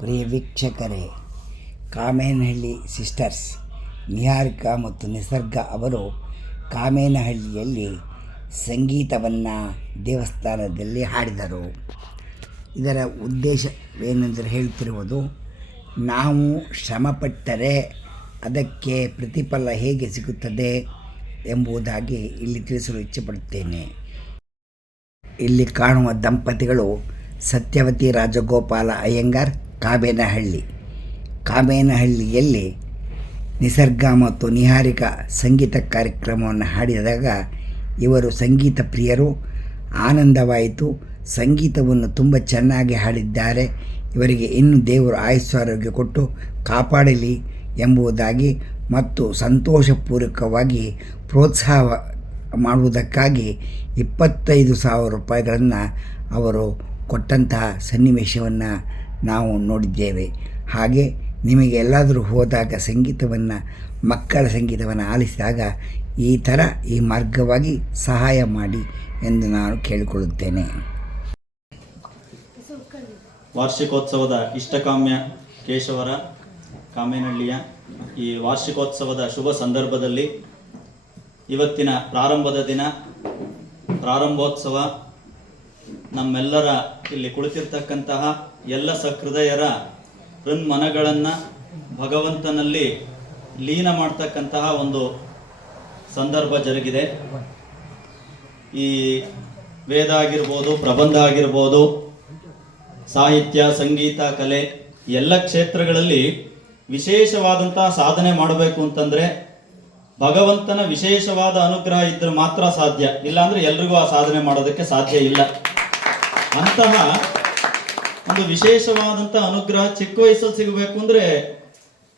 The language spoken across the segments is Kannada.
ಪ್ರಿಯ ವೀಕ್ಷಕರೇ, ಕಾಮೇನಹಳ್ಳಿ ಸಿಸ್ಟರ್ಸ್, ನಿಹಾರಿಕಾ ಮತ್ತು ನಿಸರ್ಗ ಅವರು ಕಾಮೇನಹಳ್ಳಿಯಲ್ಲಿ ಸಂಗೀತವನ್ನು ದೇವಸ್ಥಾನದಲ್ಲಿ ಹಾಡಿದರು. ಇದರ ಉದ್ದೇಶವೇನೆಂದರೆ ಹೇಳ್ತಿರುವುದು, ನಾವು ಶ್ರಮಪಟ್ಟರೆ ಅದಕ್ಕೆ ಪ್ರತಿಫಲ ಹೇಗೆ ಸಿಗುತ್ತದೆ ಎಂಬುದಾಗಿ ಇಲ್ಲಿ ತಿಳಿಸಲು ಇಚ್ಛೆಪಡುತ್ತೇನೆ. ಇಲ್ಲಿ ಕಾಣುವ ದಂಪತಿಗಳು ಸತ್ಯವತಿ ರಾಜಗೋಪಾಲ ಅಯ್ಯಂಗಾರ್ ಕಾಬೇನಹಳ್ಳಿ. ಕಾಬೇನಹಳ್ಳಿಯಲ್ಲಿ ನಿಸರ್ಗ ಮತ್ತು ನಿಹಾರಿಕಾ ಸಂಗೀತ ಕಾರ್ಯಕ್ರಮವನ್ನು ಹಾಡಿದಾಗ ಇವರು ಸಂಗೀತ ಪ್ರಿಯರು. ಆನಂದವಾಯಿತು. ಸಂಗೀತವನ್ನು ತುಂಬ ಚೆನ್ನಾಗಿ ಹಾಡಿದ್ದಾರೆ. ಇವರಿಗೆ ಇನ್ನೂ ದೇವರು ಆಯುಸ್ಸು ಆರೋಗ್ಯ ಕೊಟ್ಟು ಕಾಪಾಡಲಿ ಎಂಬುದಾಗಿ ಮತ್ತು ಸಂತೋಷಪೂರ್ವಕವಾಗಿ ಪ್ರೋತ್ಸಾಹ ಮಾಡುವುದಕ್ಕಾಗಿ ಇಪ್ಪತ್ತೈದು ಸಾವಿರ ರೂಪಾಯಿಗಳನ್ನು ಅವರು ಕೊಟ್ಟಂತಹ ಸನ್ನಿವೇಶವನ್ನು ನಾವು ನೋಡಿದ್ದೇವೆ. ಹಾಗೆ ನಿಮಗೆ ಎಲ್ಲಾದರೂ ಹೋದಾಗ ಸಂಗೀತವನ್ನು, ಮಕ್ಕಳ ಸಂಗೀತವನ್ನು ಆಲಿಸಿದಾಗ ಈ ಥರ ಈ ಮಾರ್ಗವಾಗಿ ಸಹಾಯ ಮಾಡಿ ಎಂದು ನಾನು ಕೇಳಿಕೊಳ್ಳುತ್ತೇನೆ. ವಾರ್ಷಿಕೋತ್ಸವದ ಇಷ್ಟಕಾಮ್ಯ ಕೇಶವರ ಕಾಮೇನಹಳ್ಳಿಯ ಈ ವಾರ್ಷಿಕೋತ್ಸವದ ಶುಭ ಸಂದರ್ಭದಲ್ಲಿ ಇವತ್ತಿನ ಪ್ರಾರಂಭದ ದಿನ, ಪ್ರಾರಂಭೋತ್ಸವ ನಮ್ಮೆಲ್ಲರ ಇಲ್ಲಿ ಕುಳಿತಿರ್ತಕ್ಕಂತಹ ಎಲ್ಲ ಸಹೃದಯರ ಮನಗಳನ್ನು ಭಗವಂತನಲ್ಲಿ ಲೀನ ಮಾಡ್ತಕ್ಕಂತಹ ಒಂದು ಸಂದರ್ಭ ಜರುಗಿದೆ. ಈ ವೇದ ಆಗಿರ್ಬೋದು, ಪ್ರಬಂಧ ಆಗಿರ್ಬೋದು, ಸಾಹಿತ್ಯ, ಸಂಗೀತ, ಕಲೆ ಎಲ್ಲ ಕ್ಷೇತ್ರಗಳಲ್ಲಿ ವಿಶೇಷವಾದಂತಹ ಸಾಧನೆ ಮಾಡಬೇಕು ಅಂತಂದ್ರೆ ಭಗವಂತನ ವಿಶೇಷವಾದ ಅನುಗ್ರಹ ಇದ್ರೆ ಮಾತ್ರ ಸಾಧ್ಯ. ಇಲ್ಲಾಂದ್ರೆ ಎಲ್ರಿಗೂ ಆ ಸಾಧನೆ ಮಾಡೋದಕ್ಕೆ ಸಾಧ್ಯ ಇಲ್ಲ. ಅಂತಹ ಒಂದು ವಿಶೇಷವಾದಂತಹ ಅನುಗ್ರಹ ಚಿಕ್ಕ ವಯಸ್ಸಲ್ಲಿ ಸಿಗಬೇಕು ಅಂದ್ರೆ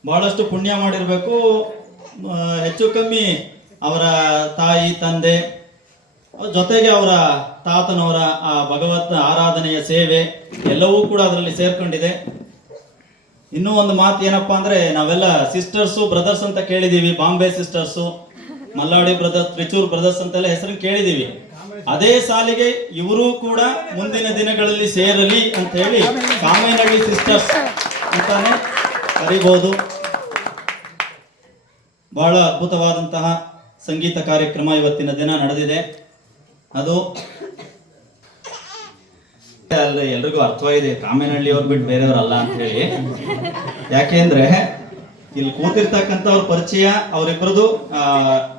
ಬಹಳಷ್ಟು ಪುಣ್ಯ ಮಾಡಿರ್ಬೇಕು. ಹೆಚ್ಚು ಕಮ್ಮಿ ಅವರ ತಾಯಿ, ತಂದೆ, ಜೊತೆಗೆ ಅವರ ತಾತನವರ ಆ ಭಗವತ್ ಆರಾಧನೆಯ ಸೇವೆ ಎಲ್ಲವೂ ಕೂಡ ಅದರಲ್ಲಿ ಸೇರ್ಕೊಂಡಿದೆ. ಇನ್ನೂ ಒಂದು ಮಾತು ಏನಪ್ಪಾ ಅಂದ್ರೆ ನಾವೆಲ್ಲ ಸಿಸ್ಟರ್ಸು ಬ್ರದರ್ಸ್ ಅಂತ ಕೇಳಿದೀವಿ, Bombay sisters, Malladi brothers, Trichur brothers ಅಂತೆಲ್ಲ ಹೆಸರು ಕೇಳಿದೀವಿ. ಅದೇ ಸಾಲಿಗೆ ಇವರು ಕೂಡ ಮುಂದಿನ ದಿನಗಳಲ್ಲಿ ಸೇರಲಿ ಅಂತ ಹೇಳಿ ಕಾಮೇನಹಳ್ಳಿ ಸಿಸ್ಟರ್ಸ್ ಅಂತಾನೆ ಕರಿಬಹುದು ಬಹಳ ಅದ್ಭುತವಾದಂತಹ ಸಂಗೀತ ಕಾರ್ಯಕ್ರಮ ಇವತ್ತಿನ ದಿನ ನಡೆದಿದೆ. ಅದು ಅಲ್ಲ ಎಲ್ರಿಗೂ ಅರ್ಥವಾಗಿದೆ. ಕಾಮೇನಹಳ್ಳಿ ಅವ್ರು ಬಿಟ್ಟು ಬೇರೆಯವರಲ್ಲ ಅಂತ ಹೇಳಿ. ಯಾಕೆಂದ್ರೆ ಇಲ್ಲಿ ಕೂತಿರ್ತಕ್ಕಂಥವ್ರ ಪರಿಚಯ ಅವರಿಬ್ಬರದು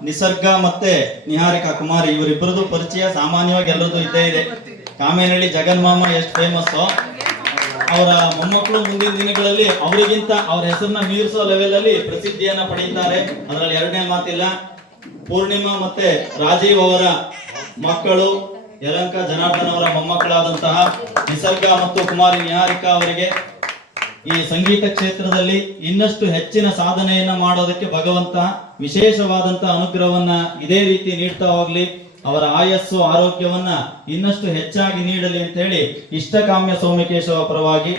ನಿಸರ್ಗ ಮತ್ತೆ ನಿಹಾರಿಕಾ ಕುಮಾರಿ ಇವರಿಬ್ಬರದು ಪರಿಚಯ ಸಾಮಾನ್ಯವಾಗಿ ಎಲ್ಲರದು ಇದ್ದೇ ಇದೆ. ಕಾಮೇನಹಳ್ಳಿ ಜಗನ್ಮಾಮ ಎಷ್ಟು ಫೇಮಸ್ ಅವರ ಮೊಮ್ಮಕ್ಕಳು ಮುಂದಿನ ದಿನಗಳಲ್ಲಿ ಅವರಿಗಿಂತ ಅವ್ರ ಹೆಸರನ್ನ ಮೀರಿಸೋ ಲೆವೆಲ್ ಅಲ್ಲಿ ಪ್ರಸಿದ್ಧಿಯನ್ನ ಪಡೆಯುತ್ತಾರೆ. ಅದರಲ್ಲಿ ಎರಡನೇ ಮಾತಿಲ್ಲ. ಪೂರ್ಣಿಮಾ ಮತ್ತೆ ರಾಜೀವ್ ಅವರ ಮಕ್ಕಳು, ಯಲಂಕ ಜನಾರ್ದನ್ ಅವರ ಮೊಮ್ಮಕ್ಕಳಾದಂತಹ ನಿಸರ್ಗ ಮತ್ತು ಕುಮಾರಿ ನಿಹಾರಿಕಾ ಅವರಿಗೆ ಈ ಸಂಗೀತ ಕ್ಷೇತ್ರದಲ್ಲಿ ಇನ್ನಷ್ಟು ಹೆಚ್ಚಿನ ಸಾಧನೆಯನ್ನ ಮಾಡೋದಕ್ಕೆ ಭಗವಂತ ವಿಶೇಷವಾದಂತಹ ಅನುಗ್ರಹವನ್ನ ಇದೇ ರೀತಿ ನೀಡ್ತಾ ಹೋಗ್ಲಿ. ಅವರ ಆಯಸ್ಸು, ಆರೋಗ್ಯವನ್ನ ಇನ್ನಷ್ಟು ಹೆಚ್ಚಾಗಿ ನೀಡಲಿ ಅಂತ ಹೇಳಿ ಇಷ್ಟಕಾಮ್ಯ ಸೌಮ್ಯಕೇಶವ ಪರವಾಗಿ.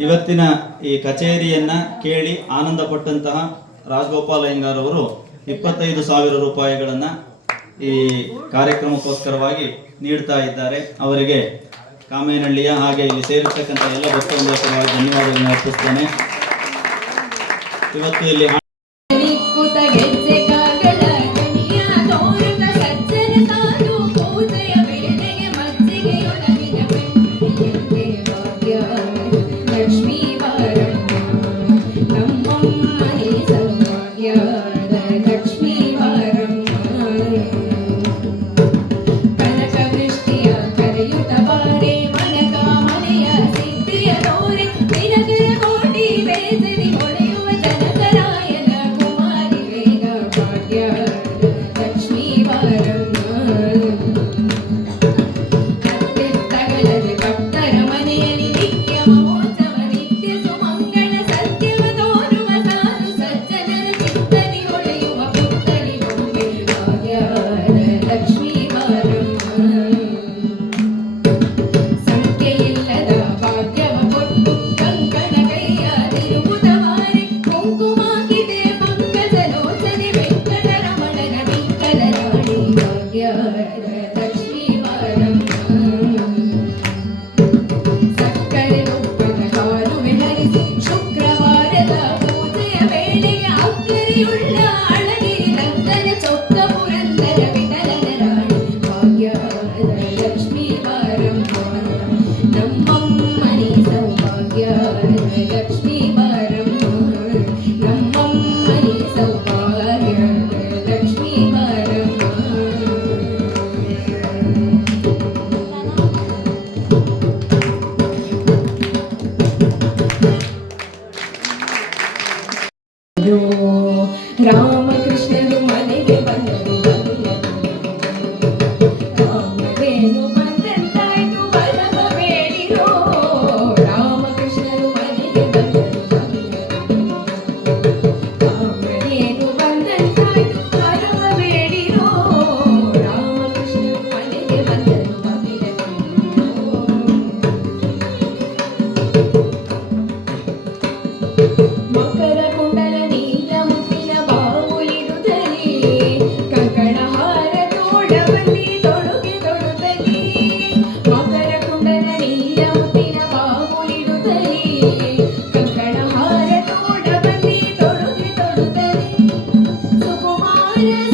ಇವತ್ತಿನ ಈ ಕಚೇರಿಯನ್ನ ಕೇಳಿ ಆನಂದ ಪಟ್ಟಂತಹ ರಾಜಗೋಪಾಲ್ ಅಯ್ಯಂಗಾರ್ ಅವರು ಇಪ್ಪತ್ತೈದು ಸಾವಿರ ರೂಪಾಯಿಗಳನ್ನ ಈ ಕಾರ್ಯಕ್ರಮಕ್ಕೋಸ್ಕರವಾಗಿ ನೀಡ್ತಾ ಇದ್ದಾರೆ. ಅವರಿಗೆ ಕಾಮೇನಹಳ್ಳಿಯ ಹಾಗೆ ಇಲ್ಲಿ ಸೇರಿರ್ತಕ್ಕಂಥ ಎಲ್ಲ ಭಕ್ತವೃಂದರ ಧನ್ಯವಾದಗಳನ್ನು ಅರ್ಪಿಸ್ತೇನೆ. ಇವತ್ತು ಇಲ್ಲಿ Hallelujah.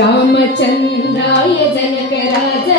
रामचन्द्राय जनकराज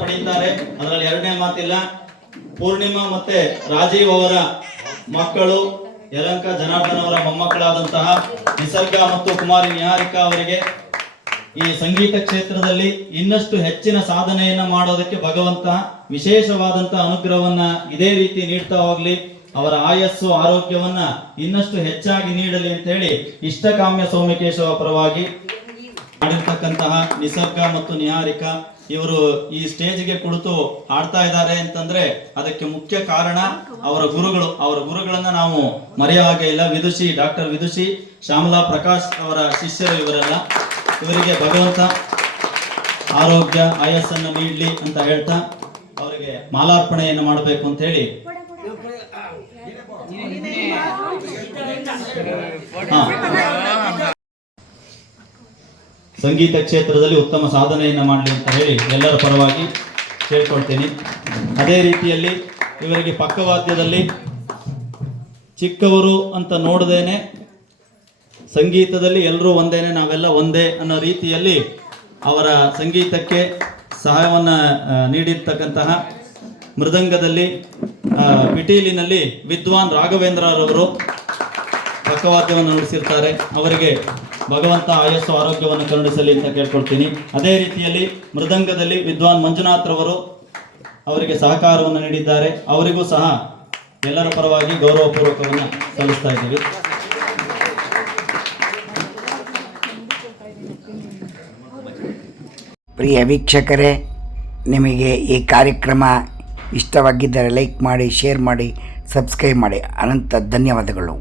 ಪಡೆಯುತ್ತಾರೆ. ಅದರಲ್ಲಿ ಎರಡನೇ ಮಾತಿಲ್ಲ. ಪೂರ್ಣಿಮಾ ಮತ್ತೆ ರಾಜೀವ್ ಅವರ ಮಕ್ಕಳು, ಯಲಂಕ ಜನಾರ್ದನ್ ಅವರ ಮೊಮ್ಮಕ್ಕಳಾದಂತಹ ನಿಸರ್ಗ ಮತ್ತು ಕುಮಾರಿ ನಿಹಾರಿಕಾ ಅವರಿಗೆ ಈ ಸಂಗೀತ ಕ್ಷೇತ್ರದಲ್ಲಿ ಇನ್ನಷ್ಟು ಹೆಚ್ಚಿನ ಸಾಧನೆಯನ್ನ ಮಾಡೋದಕ್ಕೆ ಭಗವಂತ ವಿಶೇಷವಾದಂತಹ ಅನುಗ್ರಹವನ್ನ ಇದೇ ರೀತಿ ನೀಡ್ತಾ ಹೋಗ್ಲಿ. ಅವರ ಆಯಸ್ಸು, ಆರೋಗ್ಯವನ್ನ ಇನ್ನಷ್ಟು ಹೆಚ್ಚಾಗಿ ನೀಡಲಿ ಅಂತ ಹೇಳಿ ಇಷ್ಟಕಾಮ್ಯ ಸೌಮ್ಯಕೇಶವ ಪರವಾಗಿ ಮಾಡಿರ್ತಕ್ಕಂತಹ ನಿಸರ್ಗ ಮತ್ತು ನಿಹಾರಿಕಾ ಇವರು ಈ ಸ್ಟೇಜ್ಗೆ ಕುಳಿತು ಆಡ್ತಾ ಇದ್ದಾರೆ ಅಂತಂದ್ರೆ ಅದಕ್ಕೆ ಮುಖ್ಯ ಕಾರಣ ಅವರ ಗುರುಗಳು. ಅವರ ಗುರುಗಳನ್ನ ನಾವು ಮರೆಯೋ ಹಾಗೆ ಇಲ್ಲ. ವಿದುಷಿ ಡಾಕ್ಟರ್ ವಿದುಷಿ ಶ್ಯಾಮಲಾ ಪ್ರಕಾಶ್ ಅವರ ಶಿಷ್ಯರು ಇವರೆಲ್ಲ. ಇವರಿಗೆ ಭಗವಂತ ಆರೋಗ್ಯ ಆಯಸ್ಸನ್ನು ನೀಡಲಿ ಅಂತ ಹೇಳ್ತಾ ಅವರಿಗೆ ಮಾಲಾರ್ಪಣೆಯನ್ನು ಮಾಡಬೇಕು ಅಂತ ಹೇಳಿ. ಹಾ. ಸಂಗೀತ ಕ್ಷೇತ್ರದಲ್ಲಿ ಉತ್ತಮ ಸಾಧನೆಯನ್ನು ಮಾಡಲಿ ಅಂತ ಹೇಳಿ ಎಲ್ಲರ ಪರವಾಗಿ ಕೇಳ್ಕೊಳ್ತೀನಿ. ಅದೇ ರೀತಿಯಲ್ಲಿ ಇವರಿಗೆ ಪಕ್ಕವಾದ್ಯದಲ್ಲಿ ಚಿಕ್ಕವರು ಅಂತ ನೋಡದೇನೆ ಸಂಗೀತದಲ್ಲಿ ಎಲ್ಲರೂ ಒಂದೇನೆ, ನಾವೆಲ್ಲ ಒಂದೇ ಅನ್ನೋ ರೀತಿಯಲ್ಲಿ ಅವರ ಸಂಗೀತಕ್ಕೆ ಸಹಾಯವನ್ನು ನೀಡಿರ್ತಕ್ಕಂತಹ ಮೃದಂಗದಲ್ಲಿ ಪಿಟೀಲಿನಲ್ಲಿ ವಿದ್ವಾನ್ ರಾಘವೇಂದ್ರರವರು ಪಕ್ಕವಾದ್ಯವನ್ನು ನುಡಿಸಿರ್ತಾರೆ. ಅವರಿಗೆ ಭಗವಂತ ಆಯಸ್ಸು ಆರೋಗ್ಯವನ್ನು ಕರುಣಿಸಲಿ ಅಂತ ಕೇಳ್ಕೊಳ್ತೀನಿ. ಅದೇ ರೀತಿಯಲ್ಲಿ ಮೃದಂಗದಲ್ಲಿ ವಿದ್ವಾನ್ ಮಂಜುನಾಥ್ ರವರು ಅವರಿಗೆ ಸಹಕಾರವನ್ನು ನೀಡಿದ್ದಾರೆ. ಅವರಿಗೂ ಸಹ ಎಲ್ಲರ ಪರವಾಗಿ ಗೌರವಪೂರ್ವಕವನ್ನು ಸಲ್ಲಿಸ್ತಾ ಇದ್ದೀವಿ. ಪ್ರಿಯ ವೀಕ್ಷಕರೇ, ನಿಮಗೆ ಈ ಕಾರ್ಯಕ್ರಮ ಇಷ್ಟವಾಗಿದ್ದರೆ ಲೈಕ್ ಮಾಡಿ, ಶೇರ್ ಮಾಡಿ, ಸಬ್ಸ್ಕ್ರೈಬ್ ಮಾಡಿ. ಅನಂತ ಧನ್ಯವಾದಗಳು.